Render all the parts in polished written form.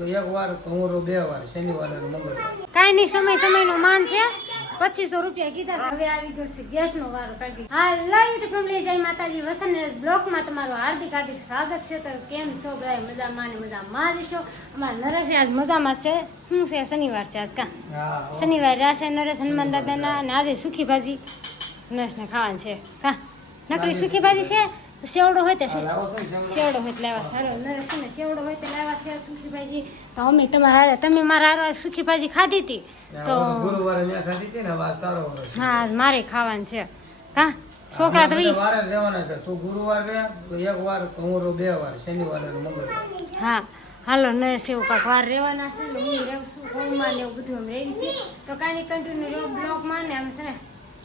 તો એક વાર કુંવરો 2 વાર શનિવાર અને મંગળવાર. કાંઈ નહીં, સમયનો માન છે. 2500 રૂપિયા કીધા. હવે આવી ગયો છે ગેસનો વારો કાઢી. હા, યુટ્યુબ ફેમિલી, જય માતાજી. વસંત બ્લોગમાં તમારું હાર્દિક સ્વાગત છે. તો કેમ છો બધા? મજામાં ને મજામાં જ છો. અમારા નરેશ આજ મજામાં છે. શું છે? શનિવાર છે આજ. કાં શનિવાર રાશે નરેશ હનુમાન દાદાના. અને આજે સુખી ભાજી નરેશને ખાવાની છે. કાં નકરી સુખી ભાજી છે. સેવડો હોય તો સેવડો હોય તો લેવા સારો નરેશ છે ને, સેવડો હોય તો લેવા છે સુખી ભાજી. તો અમે તમે મારા હારે સુખી ભાજી ખાધી હતી તો ગુરુવારે મેં ખાધી હતી ને, વાત તારો વરસ. હા, મારે ખાવાનું છે. કા છોકરા તો વારે જ રહેવાના છે. તું ગુરુવાર રહે તો એક વાર કુંવરો 2 વાર શનિવાર અને મંગળવાર. હા, હાલો નરેશ એવું કાંઈક વાર રહેવાના છે ને, હું રહું છું હોમમાં ને એવું બધું અમે રહી છીએ. તો કાંઈ કન્ટિન્યુ બ્લોગમાં ને અમે છે ને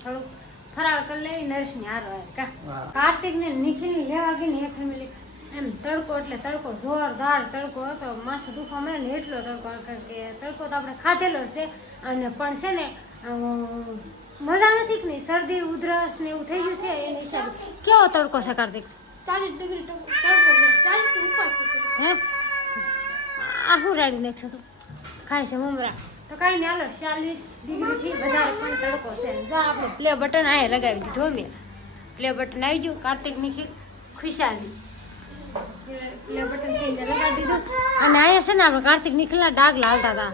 થોડુંક ફરાળ કરી લેવી નરેશની હારો. કા કાર્તિક ને નિખિલ લેવા ગઈ ને એ ફેમિલી એમ તડકો એટલે તડકો જોરદાર તડકો હતો. માથું દુખવા મળે ને એટલો તડકો, કારણ કે તડકો તો આપણે ખાધેલો છે. અને પણ છે ને મજા નથી કે નહીં, શરદી ઉધરસ ને એવું થઈ ગયું છે. એની હિસાબે કેવો તડકો છે કાર્તિક? 40 ડિગ્રી તડકો છે. 40 ઉપર છે. હે આ શું રાડી નાખશો તું? ખાય છે મમરા. તો કાંઈ નહીં, હાલો 40 ડિગ્રીથી વધારે પણ તડકો છે. જો આપણે પ્લે બટન આ લગાવી દીધું. મેં પ્લે બટન આવી ગયું. કાર્તિક નિખિલ ખુશાલી પ્લે બટન છે લગાવી દીધું. અને અહીંયા છે ને આપણે કાર્તિક નિખિલના ડાગલા હાલતા હતા.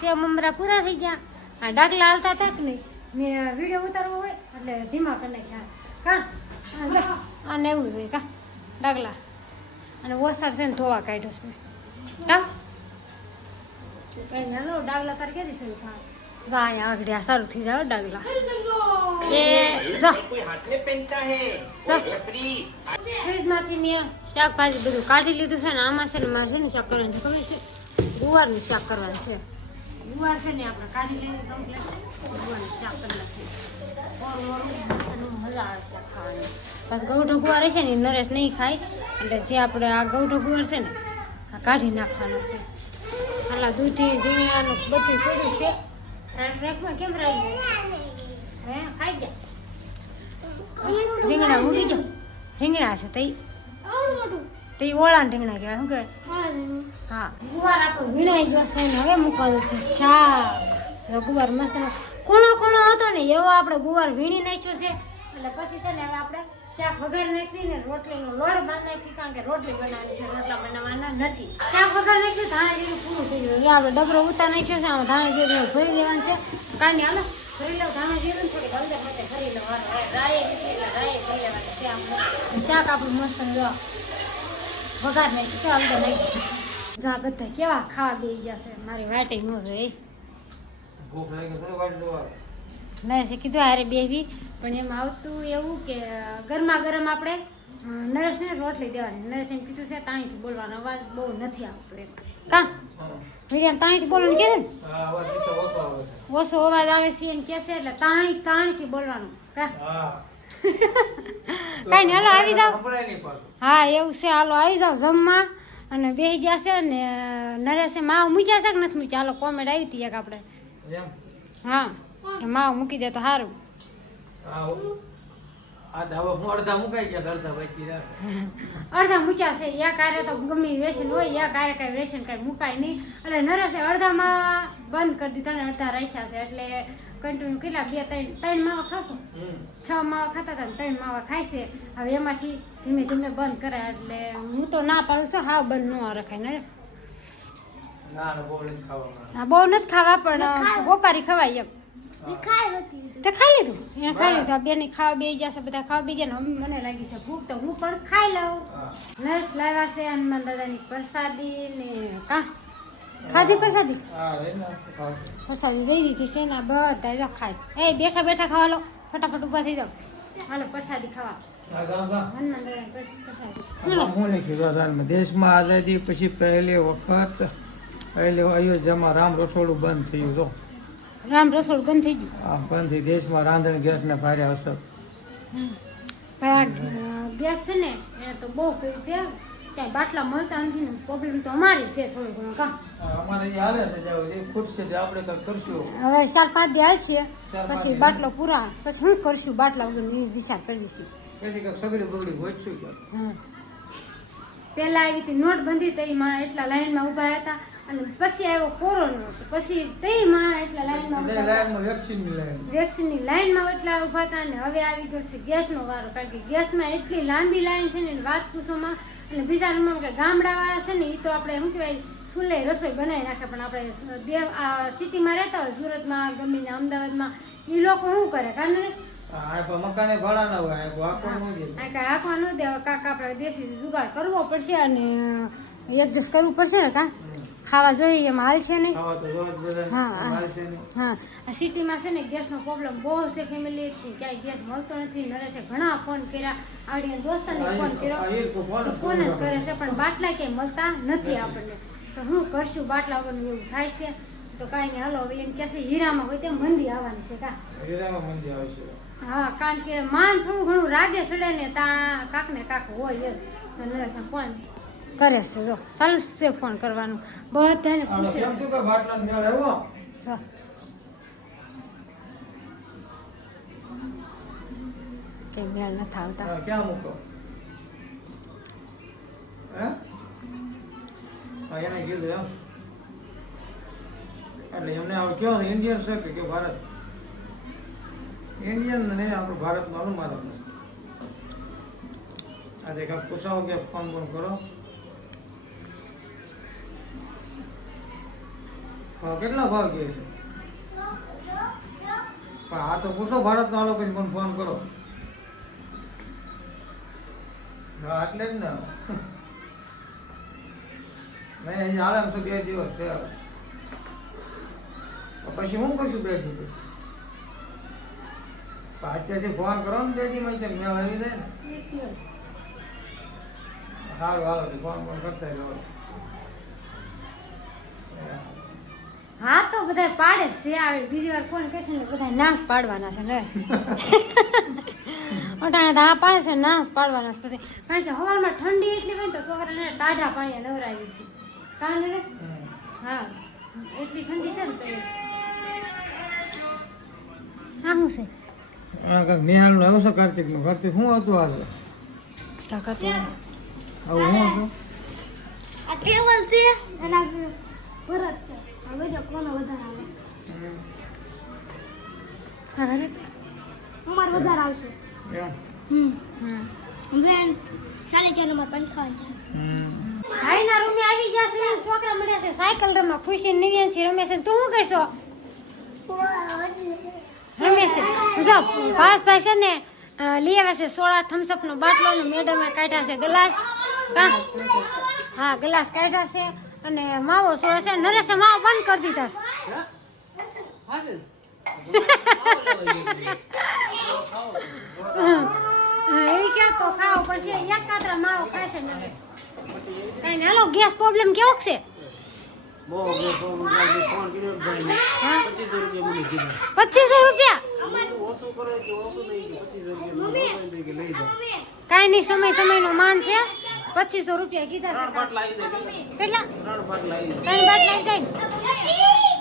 સેવ મમરા પૂરા થઈ ગયા. આ ડાગલા હાલતા હતા કે નહીં, મેં વિડીયો ઉતારવો હોય એટલે ધીમા કરી નાખ્યા. કાં આને એવું જોઈએ કાં ડાગલા. અને ઓસાડ છે ને ધોવા કાઢ્યો છે કાં કઈ હાલો ડાગલા તારે ક્યાંથી શરૂ થાય? જા અહીંયા આગળ આ સારું થઈ જાય ડાગલા. એ ફ્રીજમાંથી મેં શાકભાજી બધું કાઢી લીધું છે ને. આમાં છે ને મારે છે ને શાક કરવાનું છે, ખબર છે? ગુવારનું શાક કરવાનું છે. ગુવાર છે ને આપણે કાઢી લઈએ, ગુવારનું શાક કરી નાખીએ. મજા આવે શાક ખાવાની. બસ ગૌઠો ગુવાર છે ને નરેશ નહીં ખાય, એટલે જે આપણે આ ગૌઠો ગુવાર છે ને આ કાઢી નાખવાનો છે. આલા દૂધી રીંગણાનું બધું કર્યું છે. ટ્રેકમાં કેમ રહી હે ખાઈ ગયા? રીંગણા ઉડી જાઓ. રીંગણા છે તો એ ઓળા રીંગણા કહેવાય. શું કહેવાય? હા, ગુવાર આપણો વીણાઈ ગયો છે ને હવે મૂકવાનું છે શાક. ગુવાર મસ્ત કૂણો હતો ને એવો આપણે ગુવાર વીણી નાખ્યો છે. એટલે પછી છે ને હવે આપણે શાક વઘાર નાખીને રોટલીનો લોટ બાંધી નાખી, કારણ કે રોટલી બનાવવાની છે, રોટલા બનાવવાના નથી. શાક વઘાર નાખ્યું, ધાણા જીરું પૂરું થઈ ગયું. એટલે આપણે ડબરો ઉતાર નાખ્યો છે. આમાં ધાણા જીરું ભરી લેવાનું છે. કાંઈ હાલો ભરી લઉં ધાણા જીરું થોડી હળદર માટે ભરી લઉં. રાયે ભરી લેવાની છે. આમ શાક આપણું મસ્ત વઘાર નાખ્યું છે. હળદર નાખી જા. બધા કેવા ખાવા બેસી જશે. મારી વાટે ન જોઈએ. ભૂખ લાગી થોડી વાર જોવા. નરેશે કીધું હારે બેસી, પણ એમ આવતું એવું કે ગરમા ગરમ આપણે નરેશને રોટલી દેવાની. નરેશ એમ કીધું છે તાણીથી બોલવાનો, અવાજ બહુ નથી આવતો એમ. કાં વિડીયો તાણીથી બોલવાનું કહે ને, ઓછો અવાજ આવે છે એમ કહે છે, એટલે તાણીથી બોલવાનું. કાં કાંઈ નહીં, હાલો આવી જાઓ. હા એવું છે, હાલો આવી જાઓ જમવા. અને બેસી ગયા છે ને નરેશે માવ મૂક્યા છે કે નથી મૂક્યા? હાલો કોમેન્ટ આવી હતી એક આપણે. હા, કે માવ મૂકી દે તો સારું. અડધા મૂક્યા છે. યા કાર્ય તો ગમે વેસન હોય, યા કાર્ય કઈ વેસન કઈ મુકાય નહીં. એટલે નરેશે અડધામાં બંધ કરી દીધા ને અડધા રાખ્યા છે. એટલે કન્ટિન્યુ કેટલા 2-3 માવા ખાશો? 6 માવા ખાતા હતા ને 3 માવા ખાય છે. હવે એમાંથી ધીમે ધીમે બંધ કરાય. એટલે હું તો ના પાડું છું, હાવ બંધ ન રખાય ને. હા, બહુ નથી ખાવા, પણ ગોપારી ખવાય એમ. તે ખાઈ લીધું, એને ખાઈ લીધું. બેની ખાવા બે જશે, બધા ખાવા બે ગયા ને મને લાગી છે ભૂખ, તો હું પણ ખાઈ લઉં. નરેશ લાવ્યા છે હનુમાન દાદાની પ્રસાદી ને. કા ખાધી પ્રસાદી? પ્રસાદી દઈ દીધી છે ને બધા જો ખાય. એ બેઠા બેઠા ખાવા લો, ફટાફટ ઊભા થઈ જાઓ. હાલો પ્રસાદી ખાવા. હનુમાન દાદાની પ્રસાદી. દેશમાં આઝાદી પછી પહેલી વખત અયોધ્યામાં રામ રસોડું બંધ થયું. તો રામ રસોડું બંધ થઈ ગયું. હા, બંધ થઈ. દેશમાં રાંધણ ગેસને ભારે અસર. ગેસ છે ને એને તો બહુ કર્યું છે. ચાઈ બાટલા મળતા નથી ને પ્રોબ્લેમ તો અમારી છે થોડું ઘણું. કામ અમારે જે હાલે છે ખુરશી છે, આપણે કંઈક કરશું. હવે 4-5 દી આવશે પછી બાટલો પૂરા, પછી શું કરશું બાટલા વગર વિચાર કરવી છે. પછી કંઈક સગડી બગડી ગોઠશું. પહેલા આવી હતી નોટબંધી તો એ માણસ એટલા લાઈનમાં ઊભા હતા અને પછી આવ્યો કોરોના પછી તે માણસ એટલા લાઈનમાં ઊભા હતા. વેક્સિનની લાઈનમાં એટલા ઊભા હતા અને હવે આવી ગયો છે ગેસનો વારો કારણ કે ગેસમાં એટલી લાંબી લાઈન છે ને એની વાત પૂછોમાં. અને બીજા નંબરમાં કે ગામડાવાળા છે ને એ તો આપણે શું કહેવાય ચૂલે રસોઈ બનાવી નાખે પણ આપણે આ સિટીમાં રહેતા હોય સુરતમાં ગમે ને અમદાવાદમાં એ લોકો શું કરે કારણ મકાને ભાડા ના હોય આંખવા ન દે કાંક આપણે દેશી જુગાડ કરવો પડશે અને એડજસ્ટ કરવું પડશે ને કાં ખાવા જોઈએ એમાં હાલ છે નહીં. હા સિટીમાં છે ને ગેસનો પ્રોબ્લેમ બહુ છે ફેમિલી ક્યાંય ગેસ મળતો નથી. નરેશે ઘણા ફોન કર્યા આવડી દોસ્તાને ફોન કર્યો ફોન જ કરે છે પણ બાટલા ક્યાંય મળતા નથી આપણને. તો શું કરશું બાટલા વગરનું એવું થાય છે તો કાંઈ નહીં હાલો હવે એમ કહે છે હીરામાં હોય તે મંદી આવવાની છે કા હા કારણ કે માન થોડું ઘણું રાગે ચડે ને ત્યાં કાક ને કાક હોય તો નરેશ ફોન કરે છે જો ચાલુ છે ફોન કરવાનું બધાને પૂછે જો કઈ મેળ નથી આવતા. ક્યાં મૂકો એને કીધું એમ એટલે એમને હવે કેવો ઇન્ડિયન છે કે ભારત ઇન્ડિયન નહીં આપણું ભારતમાં અનુમાન આજે કાંઈક પૂછાવો કે ફોન કરો કેટલા ભાવ કહે છે પણ આ તો પૂછો ભારતનો હાલો પછી મને ફોન કરો હા એટલે જ ને નહીં અહીં હાલે એમ 2 દિવસ છે પછી હું કરશું 2 દિવસ અત્યારથી ફોન કરો ને 2 દિવસ મેળ આવી જાય ને સારું હાલો ફોન કરતા રહ્યો. હા તો બધા પાડે છે આવે બીજી વાર ફોન કરશે ને બધા નાશ પાડવાના છે ને અટાણે તો આ પાડે છે નાશ પાડવાના છે પછી કારણ કે હવામાં ઠંડી એટલી હોય ને તો છોકરાને ટાઢા પાણી નવરાવી છે કાં ને હા એટલી ઠંડી છે ને તો હા શું છે નિહાળનું આવ્યું છે કાર્તિકનું. કાર્તિક શું હતું આજે આવું શું હતું આ ટેબલ છે એના ભરત છે હવે જો કોનો વધારે આવે અમાર વધારે આવશે જેન 4.5 નંબર 55 ભાઈના રૂમે આવી ગયા છે છોકરા મળ્યા છે સાયકલ રમવા ખુશી નિવ્યાંશી રમે છે તું શું કરશો રમે છે જો ભાઈ છે ને લઈ આવે છે સોડા થમ્સઅપ નો બાટલો ને મેડમે કાઢ્યા છે ગ્લાસ હા ગ્લાસ કાઢ્યા છે અને માવો સોડા છે નરેશે માવો બંધ કરી દીધા એ ક્યાં તો ખાવો પડશે એક કાતરા માવો ખાય છે નરેશ કઈ ને હાલો ગેસ પ્રોબ્લેમ કેવો છે 2500 રૂપિયા કઈ નહીં સમય નો માન છે 2500 રૂપિયા કીધા છે કેટલા 3 બાટ લઈ જાય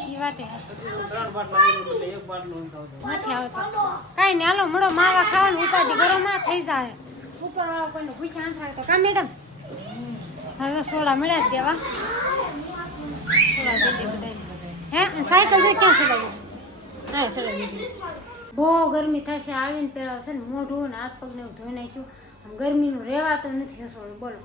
એ વાતે નથી આવતો કઈ નહીં હાલો મળો માવા ખાવાનું ઉપાડી ઘરોમાં થઈ જાય ઉપર વાળો કોઈને પૂછ્યા થાય તો કા મેડમ હવે સોડા મળ્યા દેવા હે સાયકલ જો ક્યાં ચડાવીશ હા ચડાવી બહુ ગરમી થશે આવીને પેલા છે ને મોઢું ને હાથ પગને ધોઈ નાખ્યું આમ ગરમીનું રહેવાતું નથી હસોડું બોલો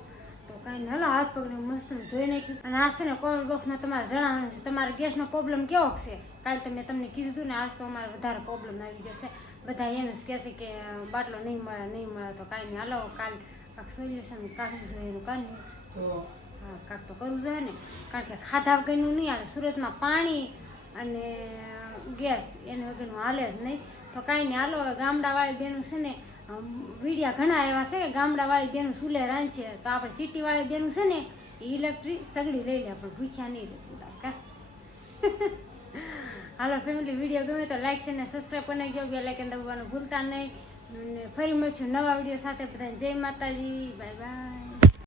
તો કાંઈ નહીં હાલો હાથ પગને મસ્ત ધોઈ નાખ્યું અને આ છે ને કોમેન્ટ બોક્સમાં તમારે જણાવવાનું છે તમારે ગેસનો પ્રોબ્લેમ કેવો છે કાલે તો મેં તમને કીધું હતું ને આજ તો અમારે વધારે પ્રોબ્લેમ આવી જશે બધા એમ જ કહેશે કે બાટલો નહીં મળે તો કાંઈ નહીં હાલો કાલ કાંક સોલ્યુશન કાઢવું જોઈએ એનું કાઢવું હા કાંક તો કરવું જોઈએ ને કારણ કે ખાધા વગરનું નહીં હાલે સુરતમાં પાણી અને ગેસ એને વગરનું હાલે જ નહીં તો કાંઈ નહીં હાલો ગામડાવાળી બેનું છે ને વિડીયા ઘણા એવા છે કે ગામડાવાળી બેનું ચૂલે રાંધશે તો આપણે સિટીવાળી બેનું છે ને એ ઇલેક્ટ્રિક સગડી લઈ લે પણ ભૂખ્યા નહીં રહેતા કા હાલો ફેમિલી વિડીયો ગમે તો લાઈક છે ને સબસ્ક્રાઈબ કરી નાખજો બે લાઈકન દબાવવાનું ભૂલતા નહીં અને ફરી મળશું નવા વિડીયો સાથે બધાને જય માતાજી બાય બાય.